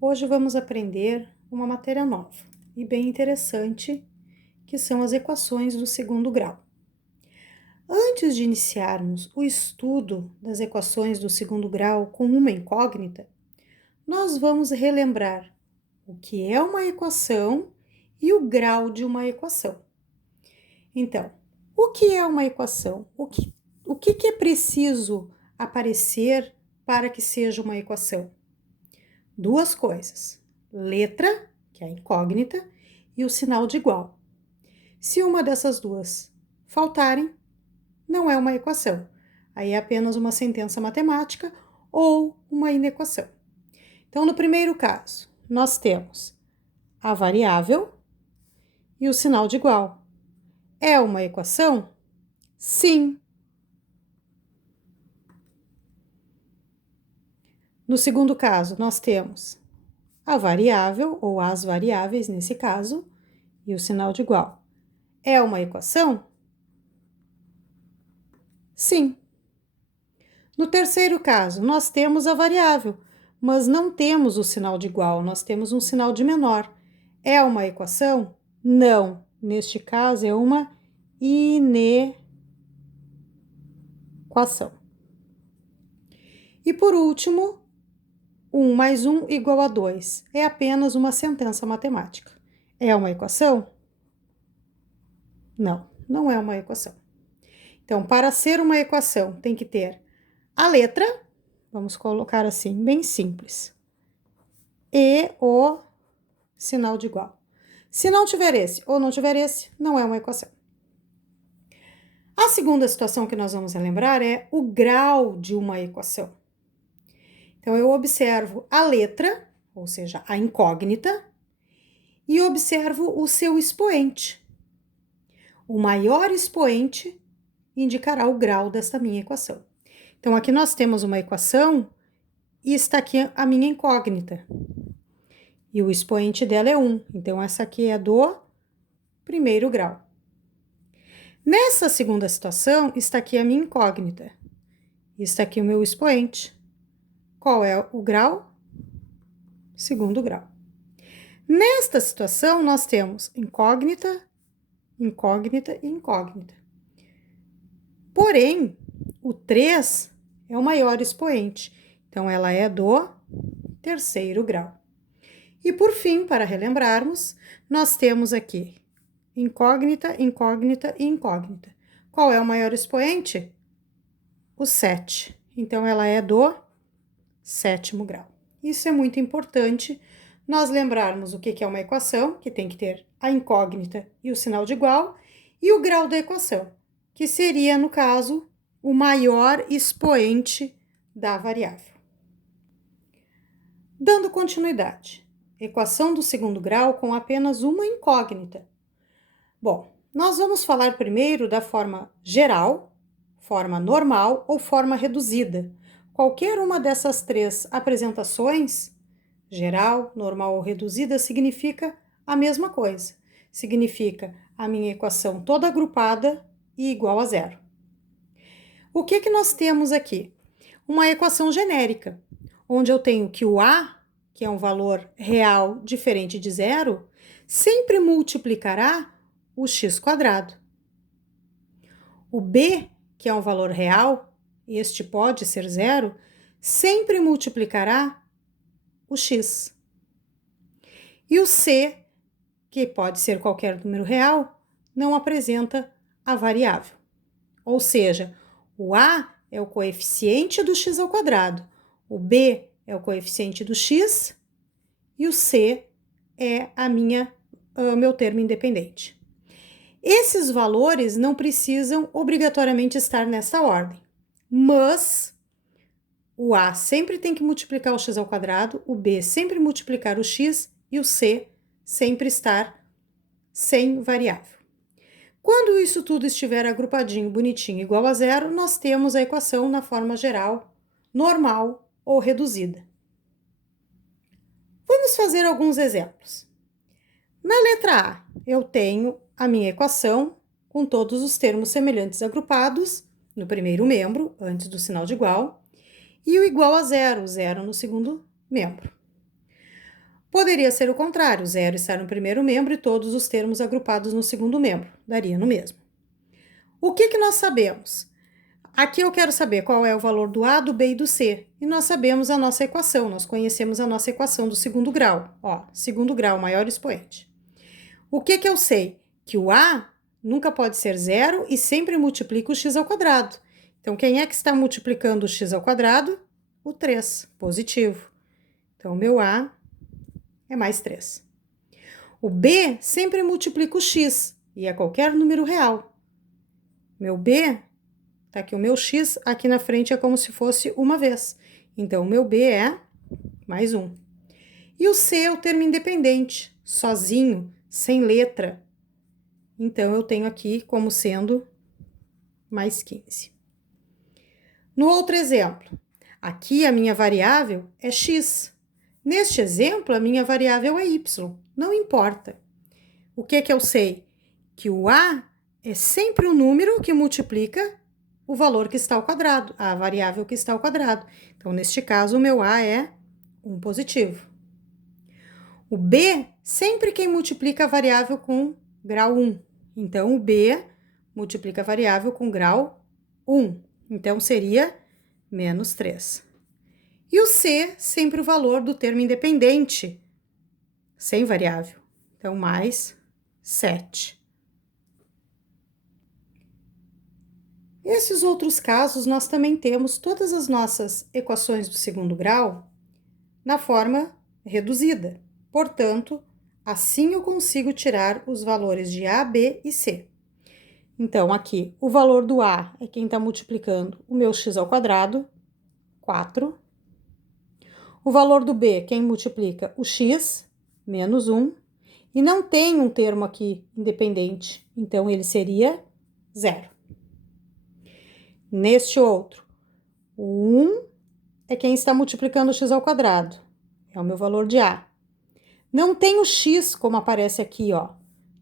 Hoje vamos aprender uma matéria nova e bem interessante, que são as equações do segundo grau. Antes de iniciarmos o estudo das equações do segundo grau com uma incógnita, nós vamos relembrar o que é uma equação e o grau de uma equação. Então, o que é uma equação? O que é preciso aparecer para que seja uma equação? Duas coisas: letra, que é a incógnita, e o sinal de igual. Se uma dessas duas faltarem, não é uma equação. Aí é apenas uma sentença matemática ou uma inequação. Então, no primeiro caso, nós temos a variável e o sinal de igual. É uma equação? Sim. No segundo caso, nós temos a variável, ou as variáveis nesse caso, e o sinal de igual. É uma equação? Sim. No terceiro caso, nós temos a variável, mas não temos o sinal de igual, nós temos um sinal de menor. É uma equação? Não. Neste caso, é uma inequação. E por último, 1 mais 1 igual a 2. É apenas uma sentença matemática. É uma equação? Não, não é uma equação. Então, para ser uma equação, tem que ter a letra, vamos colocar assim, bem simples, e o sinal de igual. Se não tiver esse ou não tiver esse, não é uma equação. A segunda situação que nós vamos lembrar é o grau de uma equação. Então, eu observo a letra, ou seja, a incógnita, e observo o seu expoente. O maior expoente indicará o grau desta minha equação. Então, aqui nós temos uma equação e está aqui a minha incógnita. E o expoente dela é 1. Então, essa aqui é do primeiro grau. Nessa segunda situação, está aqui a minha incógnita. Está aqui o meu expoente. Qual é o grau? Segundo grau. Nesta situação, nós temos incógnita, incógnita e incógnita. Porém, o 3 é o maior expoente. Então, ela é do terceiro grau. E por fim, para relembrarmos, nós temos aqui incógnita, incógnita e incógnita. Qual é o maior expoente? O 7. Então, ela é do sétimo grau. Isso é muito importante, nós lembrarmos o que é uma equação, que tem que ter a incógnita e o sinal de igual, e o grau da equação, que seria, no caso, o maior expoente da variável. Dando continuidade, equação do segundo grau com apenas uma incógnita. Bom, nós vamos falar primeiro da forma geral, forma normal ou forma reduzida. Qualquer uma dessas três apresentações, geral, normal ou reduzida, significa a mesma coisa. Significa a minha equação toda agrupada e igual a zero. O que nós temos aqui? Uma equação genérica, onde eu tenho que o A, que é um valor real diferente de zero, sempre multiplicará o x quadrado. O B, que é um valor real, este pode ser zero, sempre multiplicará o x. E o C, que pode ser qualquer número real, não apresenta a variável. Ou seja, o A é o coeficiente do x ao quadrado, o B é o coeficiente do x e o C é meu termo independente. Esses valores não precisam obrigatoriamente estar nessa ordem, mas o A sempre tem que multiplicar o x ao quadrado, o B sempre multiplicar o x e o C sempre estar sem variável. Quando isso tudo estiver agrupadinho, bonitinho, igual a zero, nós temos a equação na forma geral, normal ou reduzida. Vamos fazer alguns exemplos. Na letra A, eu tenho a minha equação com todos os termos semelhantes agrupados no primeiro membro, antes do sinal de igual, e o igual a zero, zero no segundo membro. Poderia ser o contrário, zero estar no primeiro membro e todos os termos agrupados no segundo membro. Daria no mesmo. O que nós sabemos? Aqui eu quero saber qual é o valor do A, do B e do C. E nós sabemos a nossa equação, nós conhecemos a nossa equação do segundo grau. Ó, segundo grau, maior expoente. O que eu sei? Que o A nunca pode ser zero e sempre multiplica o x ao quadrado. Então, quem é que está multiplicando o x ao quadrado? O 3, positivo. Então, o meu A é mais 3. O B sempre multiplica o x, e é qualquer número real. Meu B, tá aqui o meu x, aqui na frente é como se fosse uma vez. Então, o meu B é mais 1. E o C é o termo independente, sozinho, sem letra. Então, eu tenho aqui como sendo mais 15. No outro exemplo, aqui a minha variável é x. Neste exemplo, a minha variável é y. Não importa. O que eu sei? Que o A é sempre um número que multiplica o valor que está ao quadrado, a variável que está ao quadrado. Então, neste caso, o meu A é 1 positivo. O B, sempre quem multiplica a variável com grau 1. Então, o B multiplica a variável com grau 1. Então, seria menos 3. E o C, sempre o valor do termo independente, sem variável. Então, mais 7. Nesses outros casos, nós também temos todas as nossas equações do segundo grau na forma reduzida. Portanto, assim eu consigo tirar os valores de A, B e C. Então, aqui, o valor do A é quem está multiplicando o meu x ao quadrado, 4. O valor do B, quem multiplica o x, menos 1. E não tem um termo aqui independente, então ele seria 0. Neste outro, o 1 é quem está multiplicando o x ao quadrado, é o meu valor de A. Não tem o x, como aparece aqui, ó.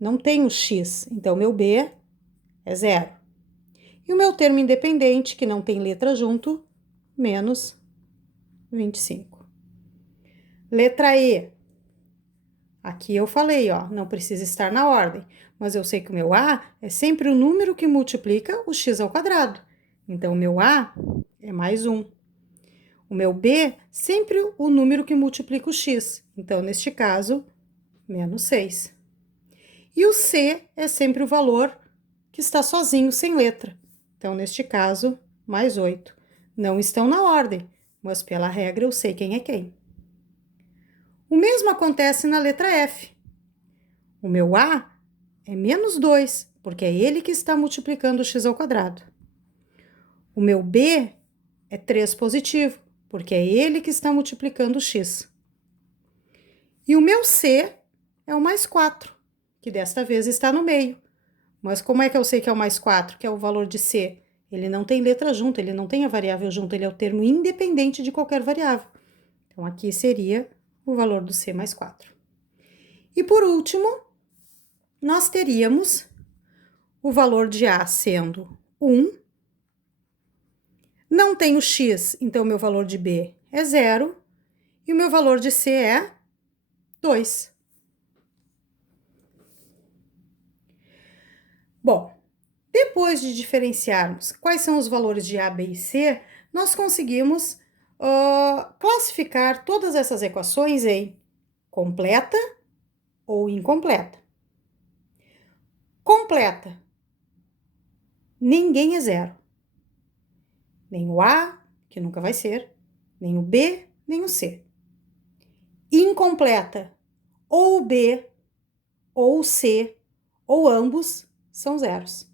Não tem o x, então meu B é 0. E o meu termo independente, que não tem letra junto, menos 25. Letra E. Aqui eu falei, ó, não precisa estar na ordem, mas eu sei que o meu A é sempre o número que multiplica o x ao quadrado. Então, o meu A é mais 1. O meu B, sempre o número que multiplica o x. Então, neste caso, menos 6. E o C é sempre o valor que está sozinho, sem letra. Então, neste caso, mais 8. Não estão na ordem, mas pela regra eu sei quem é quem. O mesmo acontece na letra F. O meu A é menos 2, porque é ele que está multiplicando o x ao quadrado. O meu B é 3 positivo, porque é ele que está multiplicando o x. E o meu C é o mais 4, que desta vez está no meio. Mas como é que eu sei que é o mais 4, que é o valor de C? Ele não tem letra junto, ele não tem a variável junto, ele é o termo independente de qualquer variável. Então, aqui seria o valor do C mais 4. E por último, nós teríamos o valor de A sendo 1. Não tenho x, então meu valor de B é 0. E o meu valor de C é 2. Bom, depois de diferenciarmos quais são os valores de A, B e C, nós conseguimos classificar todas essas equações em completa ou incompleta. Completa. Ninguém é 0. Nem o A, que nunca vai ser, nem o B, nem o C. Incompleta. Ou o B, ou o C, ou ambos são zeros.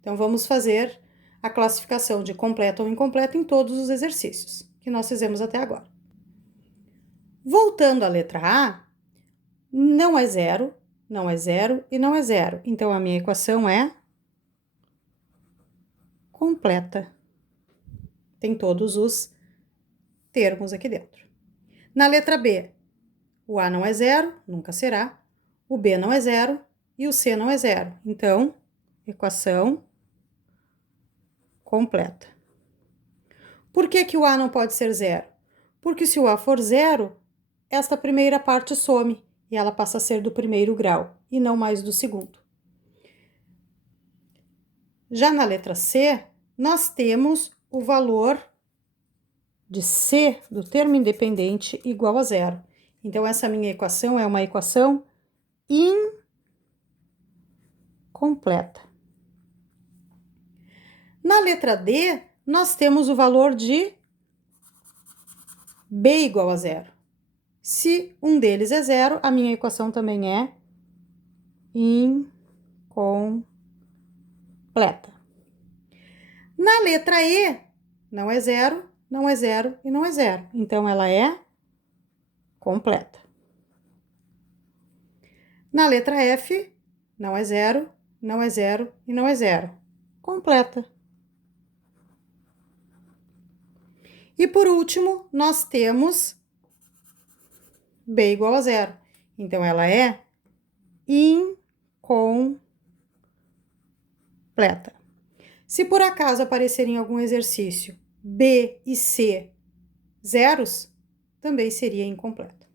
Então, vamos fazer a classificação de completa ou incompleta em todos os exercícios que nós fizemos até agora. Voltando à letra A, não é 0, não é 0 e não é 0. Então, a minha equação é completa. Tem todos os termos aqui dentro. Na letra B, o A não é 0, nunca será. O B não é 0 e o C não é 0. Então, equação completa. Por que o A não pode ser 0? Porque se o A for 0, esta primeira parte some e ela passa a ser do primeiro grau e não mais do segundo. Já na letra C, nós temos o valor de C do termo independente igual a zero. Então, essa minha equação é uma equação incompleta. Na letra D, nós temos o valor de B igual a zero. Se um deles é zero, a minha equação também é incompleta. Na letra E, não é zero, não é zero e não é zero. Então, ela é completa. Na letra F, não é zero, não é zero e não é zero. Completa. E por último, nós temos B igual a zero. Então, ela é incompleta. Se por acaso aparecer em algum exercício B e C zeros, também seria incompleta.